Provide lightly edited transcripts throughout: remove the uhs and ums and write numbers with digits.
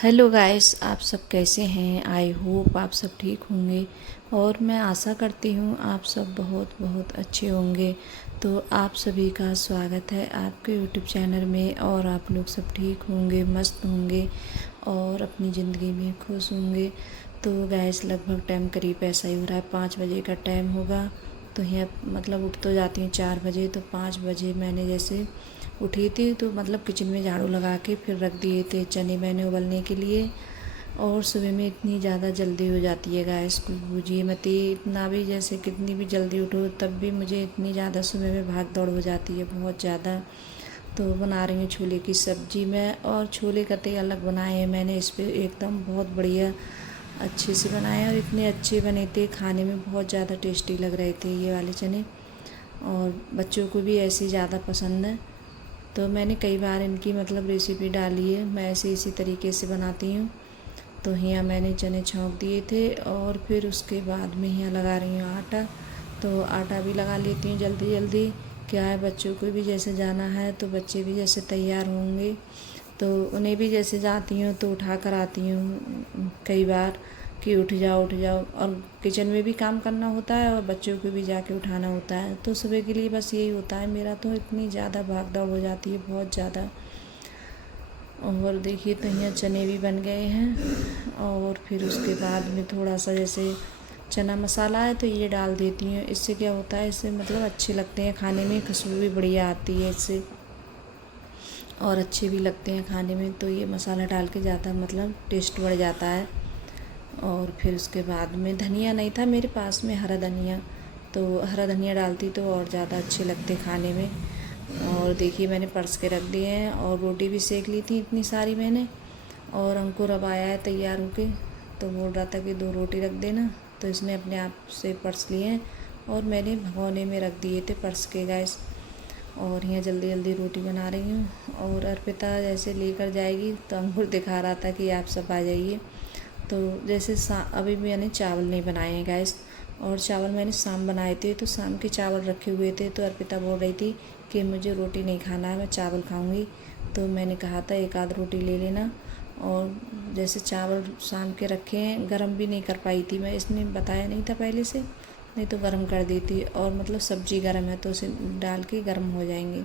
Hello guys, आप सब कैसे हैं। आई होप आप सब ठीक होंगे और मैं आशा करती हूँ आप सब बहुत बहुत अच्छे होंगे। तो आप सभी का स्वागत है आपके यूट्यूब चैनल में और आप लोग सब ठीक होंगे, मस्त होंगे और अपनी ज़िंदगी में खुश होंगे। तो गाइस लगभग टाइम करीब ऐसा ही हो रहा है, 5 बजे का टाइम होगा। तो यहाँ मतलब उठ तो जाती हूँ 4 बजे, तो 5 बजे मैंने जैसे उठी थी तो मतलब किचन में झाड़ू लगा के फिर रख दिए थे चने मैंने उबलने के लिए। और सुबह में इतनी ज़्यादा जल्दी हो जाती है गाइस, कुछ बूझिए मत ही। इतना भी जैसे कितनी भी जल्दी उठो तब भी मुझे इतनी ज़्यादा सुबह में भाग दौड़ हो जाती है, बहुत ज़्यादा। तो बना रही हूँ छोले की सब्ज़ी मैं, और छोले कतई अलग बनाए हैं मैंने, इस पर एकदम बहुत बढ़िया अच्छे से बनाए और इतने अच्छे बने थे, खाने में बहुत ज़्यादा टेस्टी लग रहे थे ये वाले चने। और बच्चों को भी ऐसे ज़्यादा पसंद है। तो मैंने कई बार इनकी मतलब रेसिपी डाली है, मैं ऐसे इसी तरीके से बनाती हूँ। तो यहाँ मैंने चने छौंक दिए थे और फिर उसके बाद में यहाँ लगा रही हूँ आटा। तो आटा भी लगा लेती हूँ जल्दी जल्दी, क्या है बच्चों को भी जैसे जाना है तो बच्चे भी जैसे तैयार होंगे तो उन्हें भी जैसे जाती हूँ तो उठा कर आती हूँ कई बार कि उठ जाओ उठ जाओ। और किचन में भी काम करना होता है और बच्चों को भी जाके उठाना होता है। तो सुबह के लिए बस यही होता है मेरा, तो इतनी ज़्यादा भाग दौड़ हो जाती है, बहुत ज़्यादा। और देखिए तो यहाँ चने भी बन गए हैं और फिर उसके बाद में थोड़ा सा जैसे चना मसाला है तो ये डाल देती हूँ। इससे क्या होता है, इससे मतलब अच्छे लगते हैं खाने में, खुशबू भी बढ़िया आती है इससे और अच्छे भी लगते हैं खाने में। तो ये मसाला डाल के ज़्यादा मतलब टेस्ट बढ़ जाता है। और फिर उसके बाद में धनिया नहीं था मेरे पास में, हरा धनिया, तो हरा धनिया डालती तो और ज़्यादा अच्छे लगते खाने में। और देखिए मैंने परस के रख दिए हैं और रोटी भी सेक ली थी इतनी सारी मैंने। और अंकुर अब आया है तैयार होके, तो बोल रहा था कि 2 रोटी रख देना, तो इसने अपने आप से परस लिए हैं और मैंने भगोने में रख दिए थे परस के गैस। और यहाँ जल्दी जल्दी रोटी बना रही हूँ। और अर्पिता जैसे लेकर जाएगी तो अंकुर दिखा रहा था कि आप सब आ जाइए। तो जैसे अभी मैंने चावल नहीं बनाए हैं गैस, और चावल मैंने शाम बनाए थे, तो शाम के चावल रखे हुए थे। तो अर्पिता बोल रही थी कि मुझे रोटी नहीं खाना है, मैं चावल खाऊंगी। तो मैंने कहा था एक आध रोटी ले लेना। और जैसे चावल शाम के रखे हैं, गरम भी नहीं कर पाई थी मैं, इसने बताया नहीं था पहले से, नहीं तो गरम कर देती। और मतलब सब्ज़ी गरम है तो उसे डाल के गरम हो जाएंगे।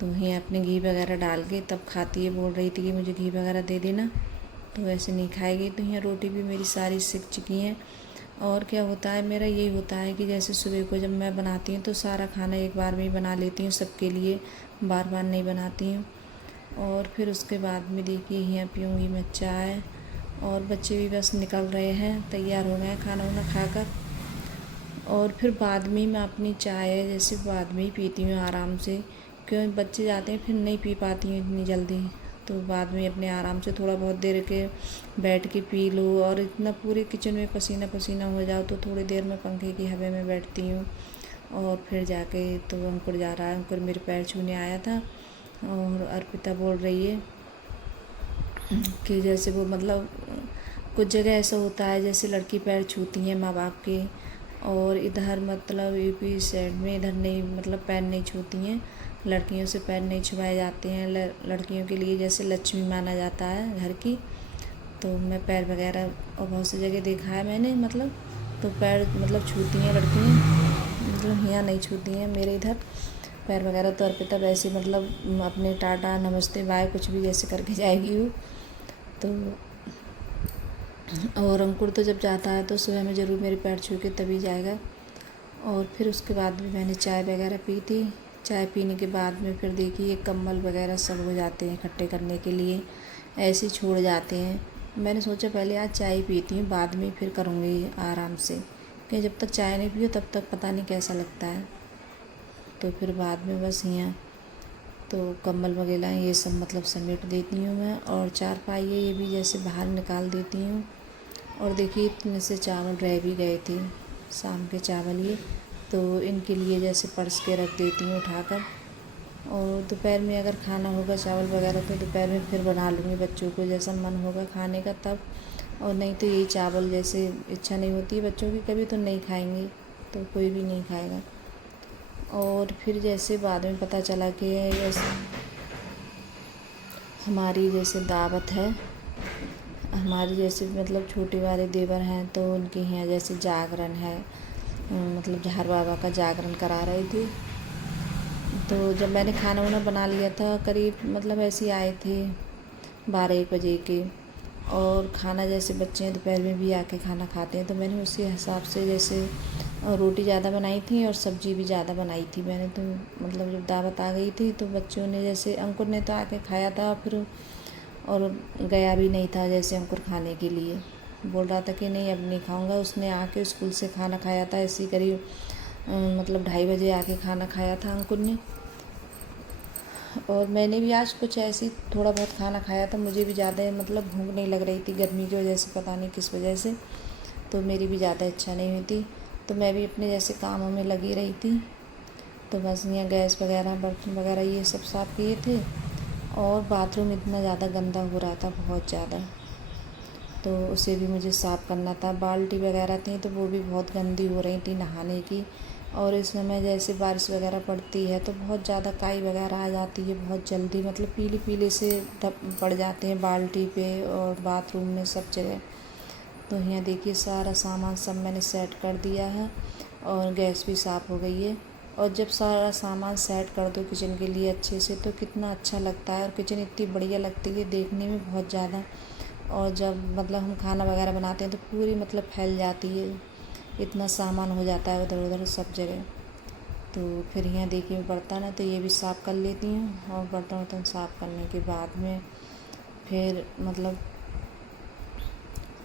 तो ये अपने घी वगैरह डाल के तब खाती है, बोल रही थी कि मुझे घी वगैरह दे देना, तो ऐसे नहीं खाएगी। तो यहाँ रोटी भी मेरी सारी सिक चुकी हैं। और क्या होता है मेरा, यही होता है कि जैसे सुबह को जब मैं बनाती हूँ तो सारा खाना एक बार में ही बना लेती हूँ सबके लिए, बार बार नहीं बनाती हूँ। और फिर उसके बाद में देखिए यहाँ पीऊँगी मैं चाय। और बच्चे भी बस निकल रहे हैं, तैयार हो गए हैं खाना वाना खाकर। और फिर बाद में मैं अपनी चाय जैसे बाद में ही पीती हूँ आराम से, क्योंकि बच्चे जाते हैं फिर नहीं पी पाती हूँ इतनी जल्दी। तो बाद में अपने आराम से थोड़ा बहुत देर के बैठ के पी लो। और इतना पूरे किचन में पसीना पसीना हो जाओ तो थोड़ी देर में पंखे की हवा में बैठती हूँ। और फिर जाके तो अंकुर जा रहा है, अंकुर मेरे पैर छूने आया था। और अर्पिता बोल रही है कि जैसे वो मतलब कुछ जगह ऐसा होता है जैसे लड़की पैर छूती हैं माँ बाप के, और इधर मतलब यूपी साइड में इधर नहीं, मतलब पैर नहीं छूती हैं, लड़कियों से पैर नहीं छुआए जाते हैं। लड़कियों के लिए जैसे लक्ष्मी माना जाता है घर की। तो मैं पैर वगैरह और बहुत सी जगह देखा है मैंने, मतलब तो पैर मतलब छूती हैं लड़कियाँ, मतलब यहाँ नहीं छूती हैं मेरे इधर पैर वगैरह। तो अर्पिता वैसे मतलब अपने टाटा नमस्ते बाय कुछ भी जैसे करके जाएगी वो। तो और अंकुर तो जब जाता है तो सुबह में ज़रूर मेरे पैर छू के तभी जाएगा। और फिर उसके बाद भी मैंने चाय वगैरह पी थी। चाय पीने के बाद में फिर देखिए कम्बल वगैरह सब हो जाते हैं इकट्ठे करने के लिए, ऐसे ही छोड़ जाते हैं। मैंने सोचा पहले आज चाय पीती हूँ, बाद में फिर करूँगी आराम से, क्योंकि जब तक चाय नहीं पियो तब तक पता नहीं कैसा लगता है। तो फिर बाद में बस यहाँ तो कम्बल वगैरह ये सब मतलब समेट देती हूँ मैं। और चारपाई है ये भी जैसे बाहर निकाल देती हूँ। और देखिए इतने से चावल रह भी गए थे, शाम के चावल ये, तो इनके लिए जैसे परस के रख देती हूँ उठाकर। और दोपहर में अगर खाना होगा चावल वगैरह तो दोपहर में फिर बना लूँगी, बच्चों को जैसा मन होगा खाने का तब। और नहीं तो यही चावल जैसे इच्छा नहीं होती है बच्चों की कभी तो नहीं खाएंगे, तो कोई भी नहीं खाएगा। और फिर जैसे बाद में पता चला कि जैसे हमारी जैसे दावत है हमारे जैसे मतलब छोटे वाले देवर हैं तो उनके यहाँ जैसे जागरण है, मतलब झार बाबा का जागरण करा रहे थे। तो जब मैंने खाना वाना बना लिया था, करीब मतलब ऐसे ही आए थे 12-1 बजे के, और खाना जैसे बच्चे दोपहर में भी आके खाना खाते हैं, तो मैंने उसी हिसाब से जैसे रोटी ज़्यादा बनाई थी और सब्ज़ी भी ज़्यादा बनाई थी मैंने। तो मतलब जब दावत आ गई थी तो बच्चों ने जैसे अंकुर ने तो आके खाया था फिर, और गया भी नहीं था जैसे अंकुर खाने के लिए, बोल रहा था कि नहीं अब नहीं खाऊंगा। उसने आके स्कूल से खाना खाया था ऐसे ही करीब मतलब 2:30 बजे आके खाना खाया था अंकुर ने। और मैंने भी आज कुछ ऐसे ही थोड़ा बहुत खाना खाया था, मुझे भी ज़्यादा मतलब भूख नहीं लग रही थी गर्मी की वजह से, पता नहीं किस वजह से, तो मेरी भी ज़्यादा इच्छा नहीं हुई थी। तो मैं भी अपने जैसे कामों में लगी रही थी। तो बस यहाँ गैस वगैरह बर्तन वगैरह ये सब साफ़ किए थे, और बाथरूम इतना ज़्यादा गंदा हो रहा था, बहुत ज़्यादा, तो उसे भी मुझे साफ़ करना था। बाल्टी वगैरह थी तो वो भी बहुत गंदी हो रही थी नहाने की, और इस समय जैसे बारिश वगैरह पड़ती है तो बहुत ज़्यादा काई वगैरह आ जाती है बहुत जल्दी, मतलब पीले पीले से पड़ जाते हैं बाल्टी पे और बाथरूम में सब जगह। तो यहाँ देखिए सारा सामान सब मैंने सेट कर दिया है, और गैस भी साफ़ हो गई है। और जब सारा सामान सेट कर दो किचन के लिए अच्छे से तो कितना अच्छा लगता है, और किचन इतनी बढ़िया लगती है देखने में बहुत ज़्यादा। और जब मतलब हम खाना वगैरह बनाते हैं तो पूरी मतलब फैल जाती है, इतना सामान हो जाता है उधर उधर सब जगह। तो फिर यहाँ देखिए बर्तन है तो ये भी साफ़ कर लेती हूँ, और बर्तन वर्तन साफ़ करने के बाद में फिर मतलब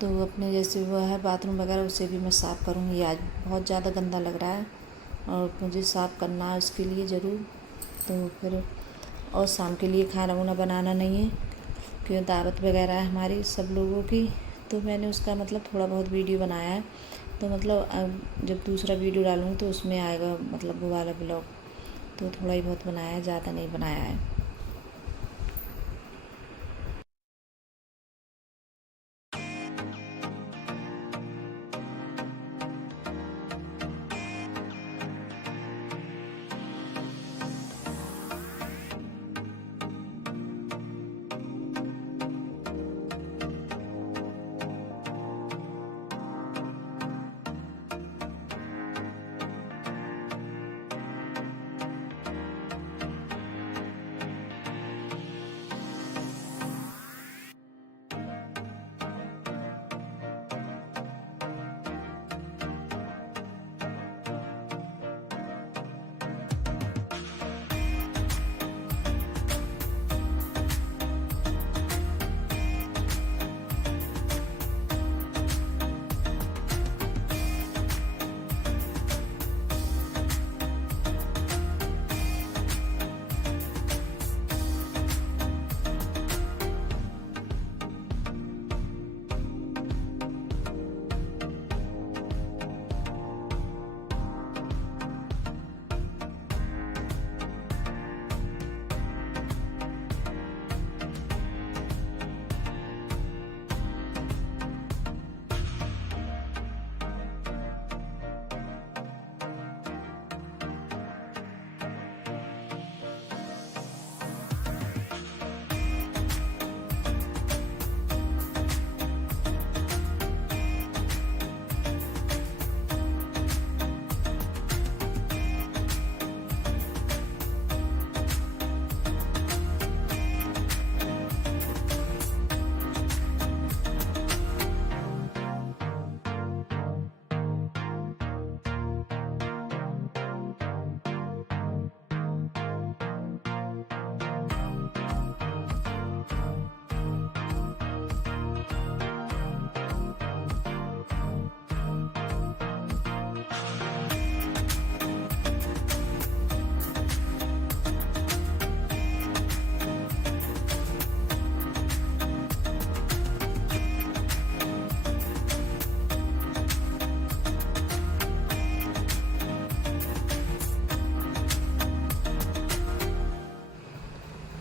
तो अपने जैसे वो है बाथरूम वगैरह उसे भी मैं साफ़ करूँगी। आज बहुत ज़्यादा गंदा लग रहा है और मुझे साफ़ करना है उसके लिए ज़रूर। तो फिर और शाम के लिए खाना वाना बनाना नहीं है क्योंकि दावत वगैरह है हमारी सब लोगों की, तो मैंने उसका मतलब थोड़ा बहुत वीडियो बनाया है। तो मतलब अब जब दूसरा वीडियो डालूँगी तो उसमें आएगा मतलब वो वाला ब्लॉग, तो थोड़ा ही बहुत बनाया है, ज़्यादा नहीं बनाया है।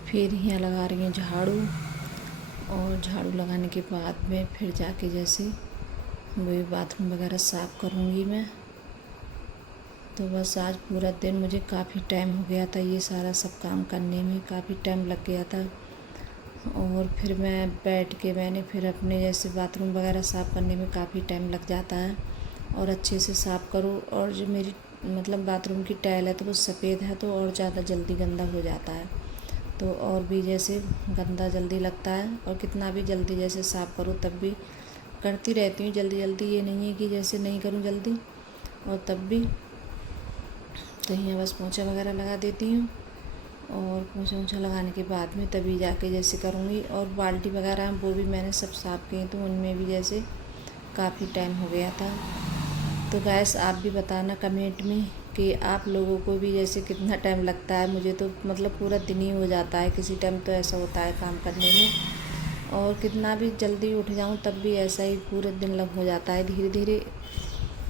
फिर यहाँ लगा रही हूँ झाड़ू, और झाड़ू लगाने के बाद में फिर जाके जैसे वही बाथरूम वगैरह साफ़ करूँगी मैं। तो बस आज पूरा दिन मुझे काफ़ी टाइम हो गया था, ये सारा सब काम करने में काफ़ी टाइम लग गया था। और फिर मैं बैठ के मैंने फिर अपने जैसे बाथरूम वगैरह साफ़ करने में काफ़ी टाइम लग जाता है और अच्छे से साफ़ करो। और जो मेरी मतलब बाथरूम की टाइल है तो वो सफ़ेद है तो और ज़्यादा जल्दी गंदा हो जाता है, तो और भी जैसे गंदा जल्दी लगता है। और कितना भी जल्दी जैसे साफ़ करो तब भी करती रहती हूँ जल्दी जल्दी, ये नहीं है कि जैसे नहीं करूँ जल्दी। और तब भी तो यहाँ बस पोंछा वगैरह लगा देती हूँ और पोंछा वोंछा लगाने के बाद में तभी जाके जैसे करूँगी। और बाल्टी वगैरह वो भी मैंने सब साफ़ की तो उनमें भी जैसे काफ़ी टाइम हो गया था। तो गैस आप भी बताना कमेंट में कि आप लोगों को भी जैसे कितना टाइम लगता है। मुझे तो मतलब पूरा दिन ही हो जाता है, किसी टाइम तो ऐसा होता है काम करने में। और कितना भी जल्दी उठ जाऊँ तब भी ऐसा ही पूरे दिन लग हो जाता है धीरे धीरे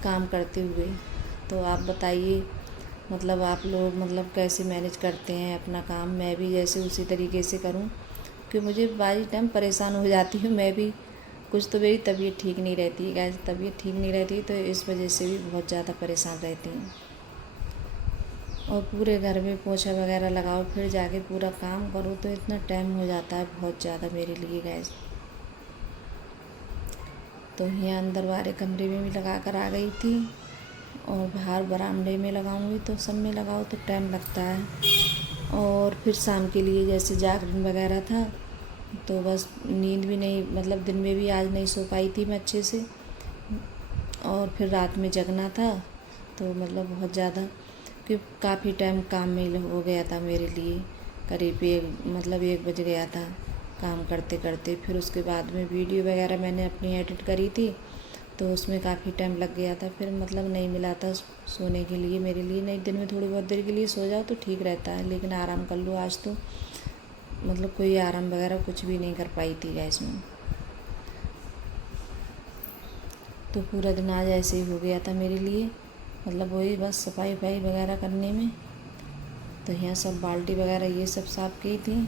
काम करते हुए। तो आप बताइए मतलब आप लोग मतलब कैसे मैनेज करते हैं अपना काम। मैं भी जैसे उसी तरीके से करूं कि मुझे बाई टाइम परेशान हो जाती हूँ मैं भी। कुछ तो मेरी तबीयत ठीक नहीं रहती है गाइस, तबीयत ठीक नहीं रहती तो इस वजह से भी बहुत ज़्यादा परेशान रहती हूँ। और पूरे घर में पोछा वगैरह लगाओ फिर जाके पूरा काम करो तो इतना टाइम हो जाता है बहुत ज़्यादा मेरे लिए गैस। तो यहाँ अंदर वाले कमरे में भी लगा कर आ गई थी और बाहर बरामदे में लगाऊंगी तो सब में लगाओ तो टाइम लगता है। और फिर शाम के लिए जैसे जागरण वगैरह था तो बस नींद भी नहीं मतलब दिन में भी आज नहीं सो पाई थी मैं अच्छे से। और फिर रात में जगना था तो मतलब बहुत ज़्यादा कि काफ़ी टाइम काम में हो गया था मेरे लिए। करीब 1 बज गया था काम करते करते। फिर उसके बाद में वीडियो वगैरह मैंने अपनी एडिट करी थी तो उसमें काफ़ी टाइम लग गया था। फिर मतलब नहीं मिला था सोने के लिए मेरे लिए। नहीं दिन में थोड़ी बहुत देर के लिए सो जाओ तो ठीक रहता है, लेकिन आराम कर लो। आज तो मतलब कोई आराम वगैरह कुछ भी नहीं कर पाई थी गैस में। तो पूरा दिन आज ऐसे ही हो गया था मेरे लिए, मतलब वही बस सफाई वफाई वगैरह करने में। तो यहाँ सब बाल्टी वगैरह ये सब साफ़ की थी।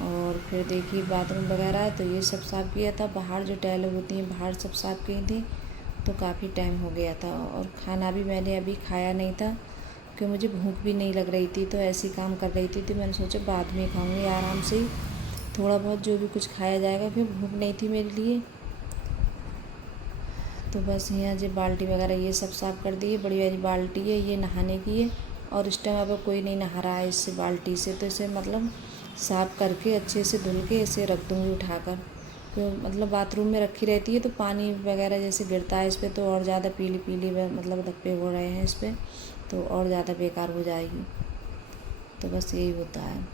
और फिर देखिए बाथरूम वगैरह है तो ये सब साफ़ किया था। बाहर जो टाइलें होती हैं बाहर सब साफ़ की थी तो काफ़ी टाइम हो गया था। और खाना भी मैंने अभी खाया नहीं था क्योंकि मुझे भूख भी नहीं लग रही थी, तो ऐसे काम कर रही थी तो मैंने सोचा बाद में खाऊंगी आराम से ही थोड़ा बहुत जो भी कुछ खाया जाएगा, फिर भूख नहीं थी मेरे लिए। तो बस यहाँ जो बाल्टी वगैरह ये सब साफ़ कर दी है। बड़ी वाली बाल्टी है ये नहाने की है और इस टाइम अब कोई नहीं नहा रहा है इससे बाल्टी से, तो इसे मतलब साफ़ करके अच्छे से धुल के इसे रख दूँगी उठाकर। तो मतलब बाथरूम में रखी रहती है तो पानी वगैरह जैसे गिरता है इस पर तो और ज़्यादा पीली पीली मतलब धब्बे हो रहे हैं इस पर, तो और ज़्यादा बेकार हो जाएगी। तो बस यही होता है।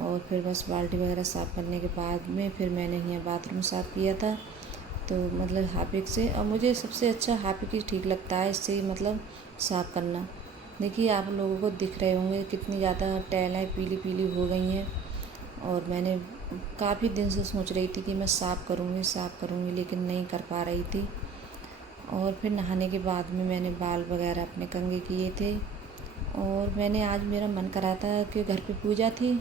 और फिर बस बाल्टी वगैरह साफ़ करने के बाद में फिर मैंने यहाँ बाथरूम साफ़ किया था तो मतलब हार्पिक से। और मुझे सबसे अच्छा हार्पिक ही ठीक लगता है इससे मतलब साफ़ करना। देखिए आप लोगों को दिख रहे होंगे कितनी ज़्यादा टाइलें पीली पीली हो गई हैं। और मैंने काफ़ी दिन से सोच रही थी कि मैं साफ़ करूँगी लेकिन नहीं कर पा रही थी। और फिर नहाने के बाद में मैंने बाल वगैरह अपने कंघे किए थे। और मैंने आज मेरा मन करा था कि घर पे पूजा थी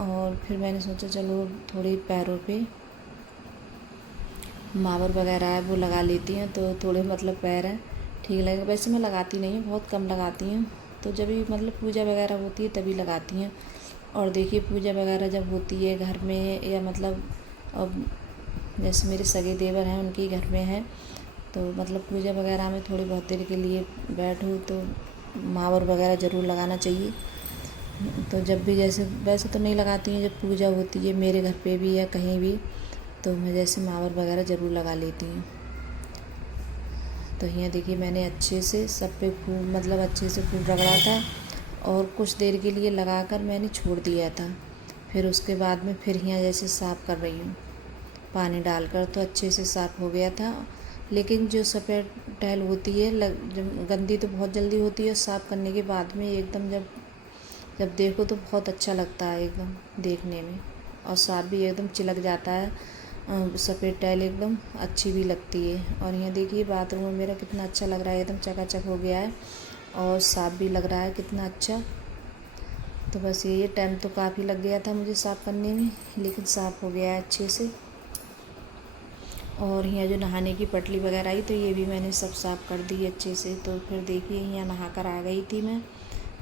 और फिर मैंने सोचा चलो थोड़ी पैरों पे मावर वगैरह है वो लगा लेती हूँ तो थोड़े मतलब पैर हैं ठीक लगेंगे। वैसे मैं लगाती नहीं हूँ, बहुत कम लगाती हूँ, तो जब भी मतलब पूजा वगैरह होती है तभी लगाती हूँ। और देखिए पूजा वगैरह जब होती है घर में या मतलब अब जैसे मेरे सगे देवर हैं उनके घर में है तो मतलब पूजा वगैरह में थोड़ी बहुत देर के लिए बैठूँ तो मावर वगैरह ज़रूर लगाना चाहिए। तो जब भी जैसे वैसे तो नहीं लगाती हूँ, जब पूजा होती है मेरे घर पे भी या कहीं भी तो मैं जैसे मावर वगैरह ज़रूर लगा लेती हूँ। तो यहाँ देखिए मैंने अच्छे से सब पे खूब मतलब अच्छे से खूब रगड़ा था और कुछ देर के लिए लगाकर मैंने छोड़ दिया था। फिर उसके बाद में फिर यहाँ जैसे साफ़ कर रही हूँ पानी डालकर तो अच्छे से साफ़ हो गया था। लेकिन जो सफ़ेद टाइल होती है गंदी तो बहुत जल्दी होती है, साफ़ करने के बाद में एकदम जब देखो तो बहुत अच्छा लगता है एकदम देखने में और साफ़ भी एकदम चिलक जाता है। सफ़ेद टाइल एकदम अच्छी भी लगती है। और यहाँ देखिए बाथरूम में मेरा कितना अच्छा लग रहा है, एकदम चकाचक हो गया है और साफ़ भी लग रहा है कितना अच्छा। तो बस ये टाइम तो काफ़ी लग गया था मुझे साफ़ करने में, लेकिन साफ़ हो गया है अच्छे से। और यहाँ जो नहाने की पटली वगैरह आई तो ये भी मैंने सब साफ़ कर दी अच्छे से। तो फिर देखिए यहाँ नहा कर आ गई थी मैं,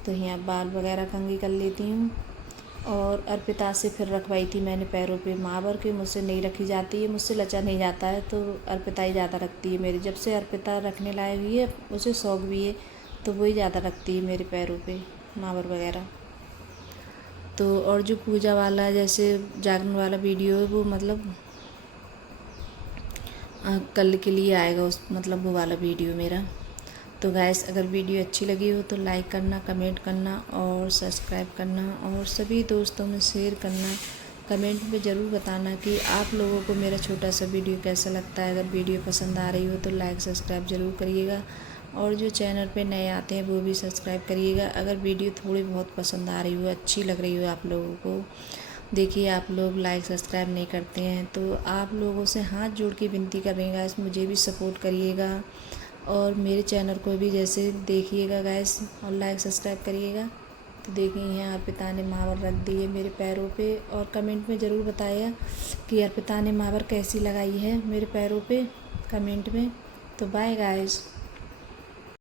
तो यहाँ बाल वगैरह कंघी कर लेती हूँ और अर्पिता से फिर रखवाई थी मैंने पैरों पे महावर के, मुझसे नहीं रखी जाती है, मुझसे लचा नहीं जाता है, तो अर्पिता ही ज़्यादा रखती है मेरी। जब से अर्पिता रखने लायक हुई है, उसे शौक भी है, तो वही ज़्यादा रखती है मेरे पैरों पे महावर वगैरह। तो और जो पूजा वाला जैसे जागरण वाला वीडियो है वो मतलब कल के लिए आएगा, उस मतलब वो वाला वीडियो मेरा। तो गाइस अगर वीडियो अच्छी लगी हो तो लाइक करना, कमेंट करना और सब्सक्राइब करना और सभी दोस्तों में शेयर करना। कमेंट में ज़रूर बताना कि आप लोगों को मेरा छोटा सा वीडियो कैसा लगता है। अगर वीडियो पसंद आ रही हो तो लाइक सब्सक्राइब ज़रूर करिएगा और जो चैनल पे नए आते हैं वो भी सब्सक्राइब करिएगा। अगर वीडियो थोड़ी बहुत पसंद आ रही हो, अच्छी लग रही हो आप लोगों को, देखिए आप लोग लाइक सब्सक्राइब नहीं करते हैं, तो आप लोगों से हाथ जोड़ के विनती कर रही हैं गाइस, मुझे भी सपोर्ट करिएगा और मेरे चैनल को भी जैसे देखिएगा गाइस और लाइक सब्सक्राइब करिएगा। तो देखिए यहाँ अर्पिता ने महावर रख दी है मेरे पैरों पे और कमेंट में ज़रूर बताइए कि अर्पिता ने महावर कैसी लगाई है मेरे पैरों पे कमेंट में। तो बाय गाइस।